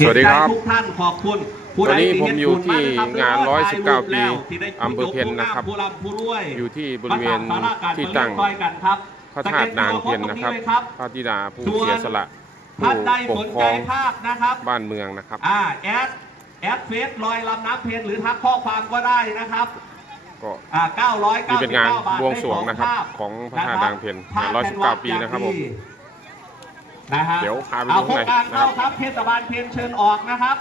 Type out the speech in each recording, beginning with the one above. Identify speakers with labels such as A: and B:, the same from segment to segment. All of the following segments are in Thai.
A: สวัสดีครับ
B: ทุกท่านขอบคุณผู้
A: ตอนนี้
B: ใด
A: ผมอยู่ที่งาน
B: เฮ็ดบุญมะครับ
A: 119 ปี
B: ที่ได้
A: อำเภอเพ็ญนะครับ
B: ผู้ร่ำผู้รวย
A: อยู่ที่บริเวณ
B: ประสาทสาราการ
A: ที่ตั้ง
B: เปิดเรียบร้อยกันครับ
A: พระธาตุนางเพียนนะครับ
B: สแก QR
A: พระธิดาผู้
B: ส่วน
A: เสียสละ
B: ท่า
A: ผู้
B: นใด
A: ป
B: ส
A: ก
B: น
A: คร
B: ใจ
A: อง
B: ภาพนะครับ
A: บ้านเมืองนะครับ
B: อ่าแอดแอดเฟซลอยลำน้ำเพนหรือทักข้อความก็ได้นะครับ
A: ก็
B: อ่า999
A: นี่เป็นงาน
B: บาท
A: บวงสรวงนะครับ
B: ได้ภ
A: ของพระธาตุะ
B: คบ
A: นางเพ็ญ
B: ภาพ
A: งาน119
B: แผ่วัด
A: ปีนะครับผม
B: นะฮะ
A: เดี๋ยวพาไปดู
B: เอาโครงการ
A: ข้างในนะครับ
B: เข้าครับเทศบาลเพนเชิญออกนะครับ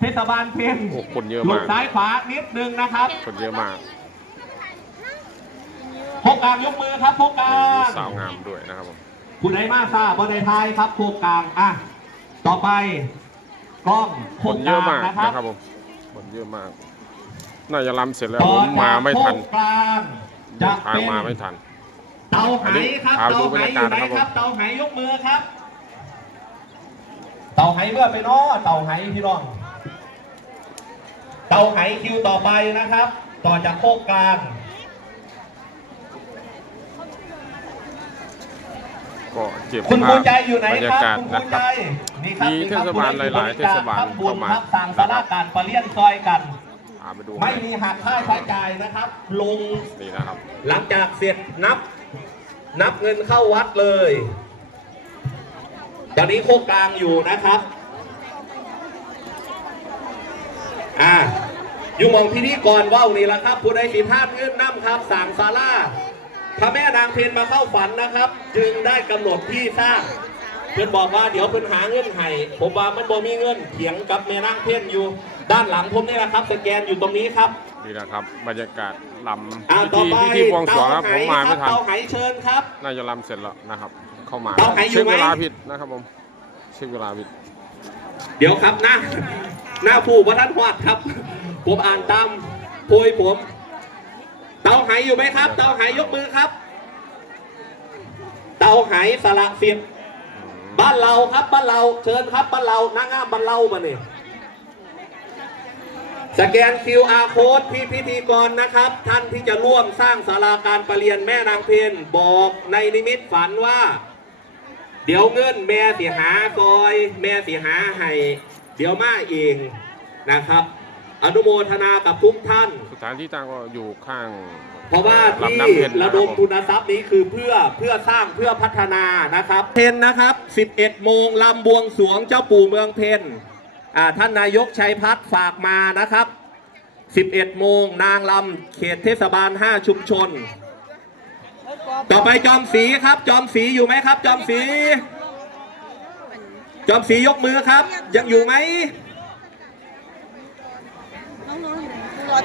B: เทศบาลเพน
A: โอ้คนเยอะ
B: หลุ
A: มา
B: ด
A: ก
B: ซ้ายขวานิดนึงนะครับ
A: คนเยอะมาก
B: โครงการยกมือครับโครงกา
A: มี
B: ร
A: สาวงามด้วยนะครับผม
B: คุณไดมาซาบอลไดไทยครับโครงกลางอะต่อไปกล้องโค
A: ค
B: ร
A: น
B: ง
A: เย
B: ก
A: อะ
B: ลาง
A: มาก
B: นะครั
A: นะ
B: บ
A: ครับผม คนเยอะมาก น่าจะรำเสร็จแล้ว
B: ต่
A: ผ
B: อ
A: มมาไม่ทัน
B: จากโครงกลางจะ
A: ทาง
B: เป็น
A: มาไม่ทัน
B: เตาไหครับ
A: อันนี้
B: เตาไห
A: พา
B: อ
A: ดู
B: ยู่
A: บรร
B: ไหน
A: ยากาศนะครับ
B: ครับ เตาไหยกมือครับ เตาไหเมื่อไปเนาะเตาไหพี่น้อง เตาไหคิวต่อไปนะครับ ต่อจากโคกกลาง
A: ก็เก็บ
B: คุณ
A: ภา
B: ภู
A: พ
B: ใจอยู่ไหน
A: บรร
B: ค
A: ยา
B: รับ
A: กาศ
B: คุณ
A: นะ
B: ภู
A: ค
B: ใจ
A: รับ
B: นี่ครับ
A: มี
B: นี่ครับ
A: เทศบาลหลาย ๆ เทศบาล
B: ทำบุญ
A: เข้ามา
B: ครับสั่งสาราการประเลียนซอยกัน
A: พาไปดู
B: ไม่มีหักค่าใช้จ่ายนะครับ ลง
A: นี่นะครับ
B: หลังจากเสร็จนับ นับเงินเข้าวัดเลย ตอนนี้โคกกลางอยู่นะครับ อ่าอยู่มองพิธีกรว่าวนี่แหละครับผู้ใดสิพลาดเงินน้ำครับสั่งซาร่าพระแม่นางเพนมาเข้าฝันนะครับ จึงได้กำหนดที่สร้างเพื่อนบอกว่าเดี๋ยวเพื่อนหาเงินให้ผมว่ามันบ่มีเงินเถียงกับแม่นางเพนอยู่ ด้านหลังผมนี่แหละครับ สแกนอยู่ตรงนี้ครับ
A: นี่นะครับ บรรยากาศล
B: อ่าำต่อ
A: พิ
B: ไป
A: ธีพิธีบวงสรวงครับผมมาไม่ทัน
B: เตาไหเชิญครับ
A: น่าจะลำเสร็จแล้วนะครับ เข้ามา
B: เตาไหอยู่
A: เช็ค
B: ไหม
A: เวลาผิดนะครับผมเช็คเวลาผิด
B: เดี๋ยวครับหน้าหน้าผู้ประท่านหวัดครับ ผมอ่านตามโพยผม เตาไหอยู่ไหมครับ เตาไหยกมือครับ เตาไหสละสิทธิ์บ้านเราครับบ้านเราเชิญครับบ้านเรานางงามบ้านเรามาเนี่ย สแกน QR code ที่พิธีกรนะครับ ท่านที่จะร่วมสร้างศาลาการประเรียนแม่นางเพนบอกในนิมิตฝันว่า เดี๋ยวเงินแม่สิหาซอย แม่สิหาให้เดี๋ยวมาเองนะครับ อนุโมทนากับทุกท่าน
A: สถานที่ตั้งก็อยู่ข้าง
B: เพราะว่าที่
A: ลำน้ำเพ็ญน
B: ระ
A: ค
B: ด
A: บ
B: มทุนทรัพย์นี้คือเพื่อเพื่อสร้างเพื่อพัฒนานะครับ เพนนะครับ 11 โมงลำบวงสรวงเจ้าปู่เมืองเพนอ่า ท่านนายกชัยพัฒน์ฝากมานะครับ 11 โมงนางลำเขตเทศบาล 5 ชุมชน ต่อไปจอมสีครับ จอมสีอยู่ไหมครับ จอมสี จอมสียกมือครับ ยังอยู่ไหม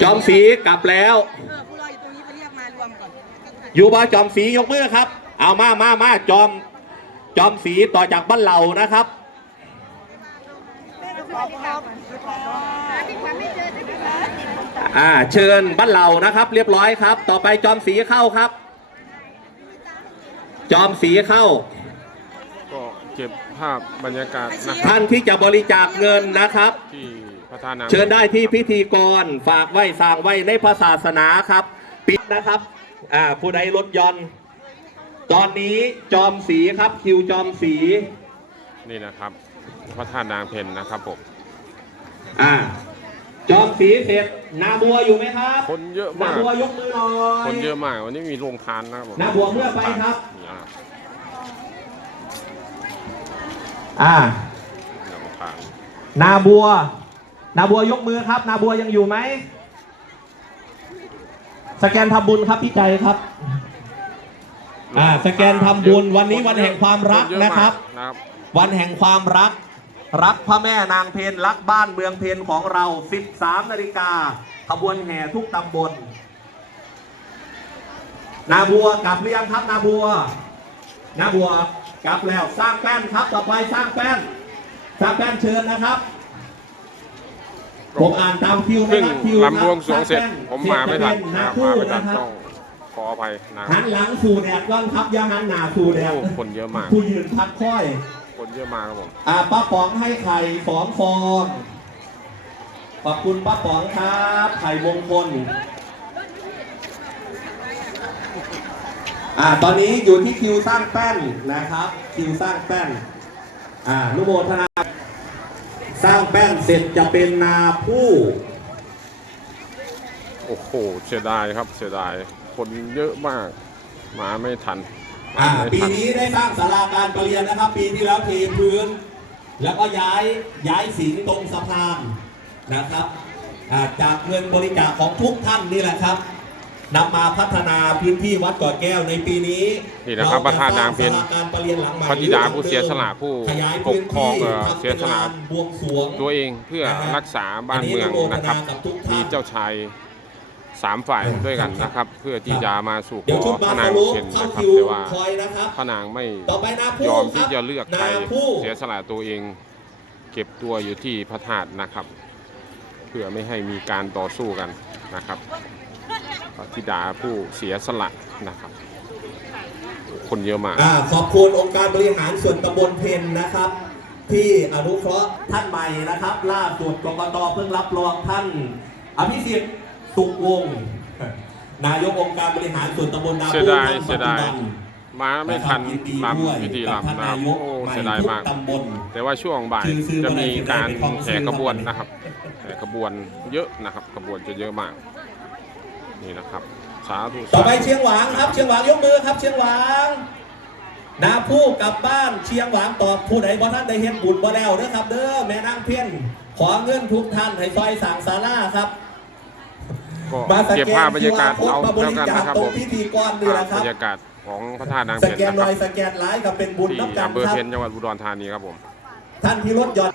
B: จอมสีกลับแล้ว
C: อยู่ตรงนี้าน
B: อยู่บ่จอมสียกมือครับ เอามามามาจอม จอมสีต่อจากบ้านเหล่านะครับ อ่าเชิญบ้านเหล่านะครับ เรียบร้อยครับ ต่อไปจอมสีเข้าครับ จอมสีเข้า
A: ก็เก็บภาพบรรยากาศนะครับ
B: ท่านที่จะบริจาคเงินนะครับ
A: ที่พระธาตุนาง
B: เชิญได้ที่พิธีกรฝากไว้สร้างไว้ในพระศาสนาครับ ปิดนะครับอ่าผู้ใดลดหย่อนตอนนี้จอมสีครับคิวจอมสี
A: นี่นะครับ พระธาตุนางเพ็ญนะครับผม
B: อ่าจอมสีเสร็จนาบัวอยู่ไหมครับ
A: คนเยอะ
B: นา
A: มาก
B: บัวยกมือหน่อย
A: คนเยอะมากวันนี้มีโรงทานนะครับผม
B: นาบัวเมื่อไปครับ
A: นี่นะครับ
B: อ่า
A: โรงทาน
B: นาบัว นาบัวยกมือครับ นาบัวยังอยู่ไหมสแกนทำบุญครับพี่ใจครับอ่าสแกนทำบุญวันนี้วันแห่งความรัก
A: นเยอ
B: นะครับ
A: มากนะครับ
B: วันแห่งความรัก รักพระแม่นางเพนรักบ้านเมืองเพนของเรา 13 นาฬิกาขบวนแห่ทุกตำบล นาบัวกลับหรือยังครับนาบัว นาบัวกลับแล้วสร้างแป้นครับต่อไปสร้างแป้น สร้างแป้นเชิญนะครับผมอ่านตามคิวนะ
A: เพิ่ง
B: ครับคิว
A: ลำบวงสรวงเสร็จา
B: งแป้
A: ผมมาไม่ทัน
B: เสร็จจะเป็
A: นะ
B: นา
A: มา
B: คู่
A: ไม่ทัน
B: นะครับ
A: ต้องขออภัยนะค
B: หั
A: รับ
B: นหลังสู่แดดก่อนครับอย่าหันหน้าสู่แดด
A: โอ้คนเยอะมาก
B: ผู้ยืนพักค่อย
A: คนเยอะมากครับผม
B: อ่าป้าป๋องให้ไข่สองฟองขอบคุณป้าป๋องครับไข่มงคลอ่าตอนนี้อยู่ที่คิวสร้างแป้นนะครับ คิวสร้างแป้นอ่านุโมทนา สร้างแป้นเสร็จจะเป็นนาผู้
A: โอ้โหเสียดายครับเสียดายคนเยอะมากมาไม่ทันมา
B: อ่า
A: ไม่
B: ปี
A: ทัน
B: นี้ได้สร้างศาลาการประเรียนนะครับ ปีที่แล้วเทพื้น แล้วก็ย้ายย้ายสิงตรงสะพานนะครับอ่าจากเงินบริจาคของทุกท่านนี่แหละครับนำมาพัฒนาพื้นที่วัดเกาะแก้วในปีนี้
A: นี่นะครับพระธาตุนางเพ็ญ
B: ศาลาการประเรียนหลังใหม่
A: พระธิดาผู้เสียสละผู้
B: ขยาย
A: ปกครองเอ่อ
B: พื้นที่
A: เสียสละ
B: ทำเป็นานบวงสรวง
A: ตัวเองเพื่อรักษาบ้านเมืองนะครับ
B: อันนี้อนุโมทนากับทุกท่าน
A: มีเจ้าชาย สามฝ่ายด้วยกันนะครับ เพื่อที่จะมาสู่ข
B: เดี๋ยว
A: อ
B: ชุด
A: พ
B: บา
A: ระ
B: ฟ
A: นาง
B: โล
A: เพ็ญ
B: เข้า
A: นะครับ
B: คิว
A: แต่ว่า
B: คอยนะครับ
A: พระนางไม่
B: ต่อไปนาผู้
A: ยอม
B: ค
A: ที่
B: รับ
A: จะเลือกใคร
B: นาผู้
A: เสียสละตัวเอง เก็บตัวอยู่ที่พระธาตุนะครับ เพื่อไม่ให้มีการต่อสู้กันนะครับพระธิดาผู้เสียสละนะครับ คนเยอะมาก
B: อ่าขอบคุณองค์การบริหารส่วนตำบลเพนนะครับที่อนุเคราะห์ท่านใหม่นะครับ ล่าสุดกกตเพิ่งรับรองท่านอภิสิทธิ์ สุขวงศ์นายกองค์การบริหารส่วนตำบลนา
A: เสีย
B: ผู้
A: ดาย
B: ท่าน
A: เสี
B: ปั
A: ย
B: จจุ
A: ดาย
B: บัน
A: มาไม่ทัน
B: นะครับยิดีด้วย
A: ลำพิธี
B: กับท่าน
A: ลำนะครั
B: นา
A: บ
B: ยก
A: โอ้
B: ใหม่
A: เสียดาย
B: ทุก
A: มาก
B: ตำบล
A: แต่ว่าช่วงบ่าย
B: ชื่อๆ
A: จะมีการ
B: เป็นของ
A: แห่ขบวน
B: ชื่อ
A: นะครับแห่ขบวนเยอะนะครับขบวนจะเยอะมาก นี่นะครับสาธุ
B: ต่อ
A: สา
B: ไป
A: ธุ
B: เชียงหวางครับ เชียงหวางยกมือครับ เชียงหวางนาผู้กลับบ้านเชียงหวางตอบผู้ใดบ่ท่านได้เฮ็ดบุญบ่แล้วเด้อครับ เด้อแม่นางเพี้ยนขอเงินทุกท่านให้ซอยสั่งศาลาครับ
A: ก็
B: มาส
A: เก็บ
B: แกน
A: ภาพบรรยากาศ
B: QR
A: เอา
B: มาบ
A: แล้ว
B: ริ
A: กัน
B: จาค
A: นะครับ
B: ตร
A: ผ
B: ง
A: ม
B: พิธีกรนี่แหละค
A: บ
B: รั
A: ร
B: บ
A: รยากาศของพระธาตุนาง
B: ส
A: เพ็ญ
B: แกน
A: นะ
B: ห
A: ค
B: น่
A: รั
B: อบยสแกนไลน์กับเป็นบุญ
A: ที่
B: น้ำกัน
A: อำเภอ
B: ครับ
A: เพ็ญจังหวัดอุดรธานีครับผม
B: ท่านที่รถหยอด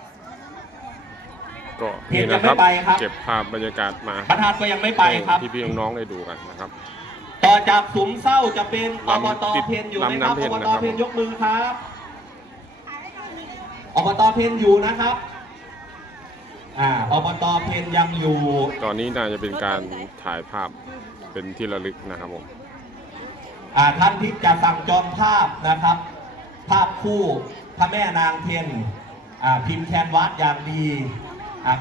A: ก็
B: เห็
A: นี่
B: นยัง
A: นะครับ
B: ไม่ไปครับ
A: เก็บภาพบรรยากาศมา
B: ประธานก็ยังไม่ไป
A: ให้
B: ครับ
A: พี่ๆน้องๆได้ดูกันนะครับ
B: ต่อจากสุมเศร้าจะเป็น
A: ลำ
B: อบต
A: ติด
B: เพนอยู่ไหมครับ
A: ลำน้ำเพ็ญ
B: อบ
A: นะ
B: ต
A: ครับ
B: เพนยกมือครับอบตเพนอยู่นะครับ อ่าอบตเพนยังอยู่
A: ตอนนี้น่าจะเป็นการถ่ายภาพเป็นที่ระลึกนะครับผม
B: อ่าท่านที่จะสั่งจองภาพนะครับ ภาพคู่พระแม่นางเพนอ่าพิมพ์แคนวาสอย่างดีอ่า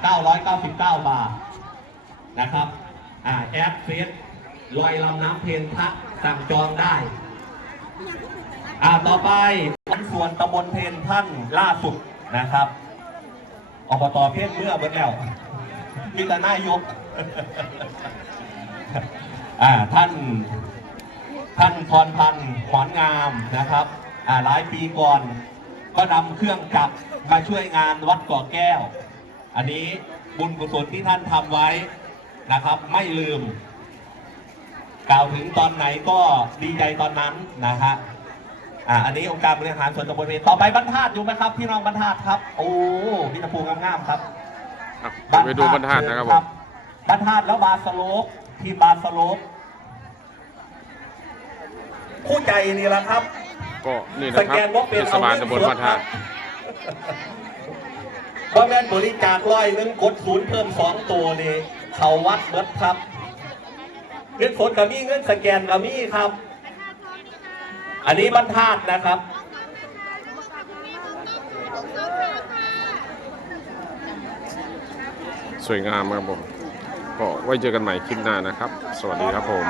B: 999 บาทนะครับอ่าแอดเฟซลอยลำน้ำเพนพักสั่งจองได้อ่าต่อไปส่วนตำบลเพนท่านล่าสุดนะครับ อบตเพี้ยนเมื่อเบิดแล้วมีแต่นายกอ่าท่านท่านพรพันธ์ขวานงามนะครับอ่าหลายปีก่อนก็นำเครื่องจักรมาช่วยงานวัดกาะแก้ว อันนี้บุญกุศลที่ท่านทำไว้นะครับ ไม่ลืม กล่าวถึงตอนไหนก็ดีใจตอนนั้นนะฮะ อ่าอันนี้องค์การบริหารส่วนตำบลเวรต่อไปบรรทัดอยู่ไหมครับพี่น้องบรรทัดครับ โอ้พิจภูงามๆครับ
A: อะไปดูบรรทัดนะครับผม
B: บรรทัดแล้วบาสโลปทีมบาสโลปผู้ใจนี่แหละครับ
A: ก็นี่
B: ส
A: นะค
B: แก
A: รับ
B: นว่าเป็น
A: เทศบาลตำบลพระธาตุ
B: ว่าแม่นบริจาคร้อยหนึงกดศูนย์เพิ่มสองตัวนี่เขาวัดเบิดครับ เงินสดกับมีเงินสแกนกับมีครับ อันนี้บรรทัดนะครับ
A: สวยงามครับผมก็ไว้เจอกันใหม่คลิปหน้านะครับ สวัสดีครับผม